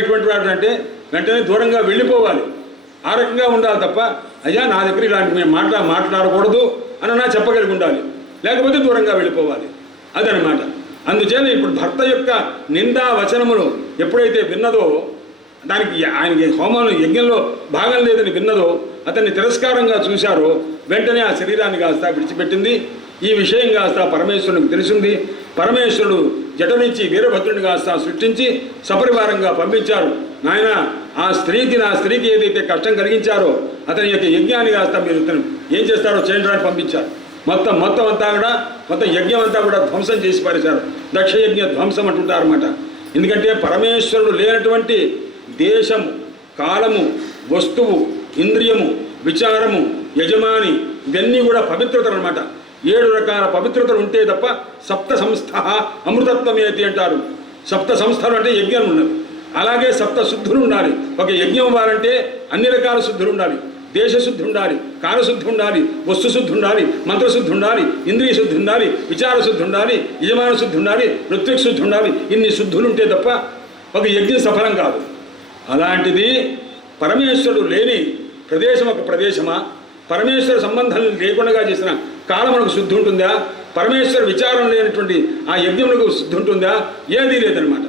ఎటువంటి వాడు అంటే వెంటనే దూరంగా వెళ్ళిపోవాలి, ఆ రకంగా ఉండాలి తప్ప అయ్యా నా దగ్గర ఇలాంటి మేము మాట్లాడకూడదు అని చెప్పగలిగి ఉండాలి, లేకపోతే దూరంగా వెళ్ళిపోవాలి. అదనమాట. అందుచేత ఇప్పుడు భర్త యొక్క నిందా వచనములు ఎప్పుడైతే విన్నదో, దానికి ఆయనకి హోమంలో యజ్ఞంలో భాగం లేదని విన్నదో, అతన్ని తిరస్కారంగా చూశారో వెంటనే ఆ శరీరాన్ని కాస్త విడిచిపెట్టింది. ఈ విషయం కాస్త పరమేశ్వరునికి తెలిసింది. పరమేశ్వరుడు జట నుంచి వీరభద్రుని కాస్త సృష్టించి సపరివారంగా పంపించారు. నాయన నా స్త్రీకి ఏదైతే కష్టం కలిగించారో అతని యొక్క యజ్ఞాన్ని కాస్త మీరు ఏం చేస్తారో చేయండి అని పంపించారు. మొత్తం అంతా కూడా మొత్తం యజ్ఞం అంతా కూడా ధ్వంసం చేసి పారేశారు. దక్షయజ్ఞ ధ్వంసం అంటుంటారన్నమాట. ఎందుకంటే పరమేశ్వరుడు లేనటువంటి దేశము, కాలము, వస్తువు, ఇంద్రియము, విచారము, యజమాని ఇవన్నీ కూడా పవిత్రతలు అన్నమాట. 7 రకాల పవిత్రతలు ఉంటే తప్ప సప్త సంస్థ అమృతత్వమేతి అంటారు. సప్త సంస్థలు అంటే యజ్ఞం ఉన్నది. అలాగే సప్త శుద్ధులు ఉండాలి. ఒక యజ్ఞం అవ్వాలంటే అన్ని రకాల శుద్ధులు ఉండాలి. దేశశుద్ధి ఉండాలి, కాలశుద్ధి ఉండాలి, వస్తుశుద్ధి ఉండాలి, మంత్రశుద్ధి ఉండాలి, ఇంద్రియ శుద్ధి ఉండాలి, విచార శుద్ధి ఉండాలి, యజమాన శుద్ధి ఉండాలి, ఋత్విక్ శుద్ధి ఉండాలి. ఇన్ని శుద్ధులు ఉంటే తప్ప ఒక యజ్ఞం సఫలం కాదు. అలాంటిది పరమేశ్వరుడు లేని ప్రదేశం ఒక ప్రదేశమా? పరమేశ్వర సంబంధం లేకుండా చేసిన కాలమునకు శుద్ధి ఉంటుందా? పరమేశ్వర విచారం లేనటువంటి ఆ యజ్ఞమునకు శుద్ధి ఉంటుందా? ఏదీ లేదనమాట.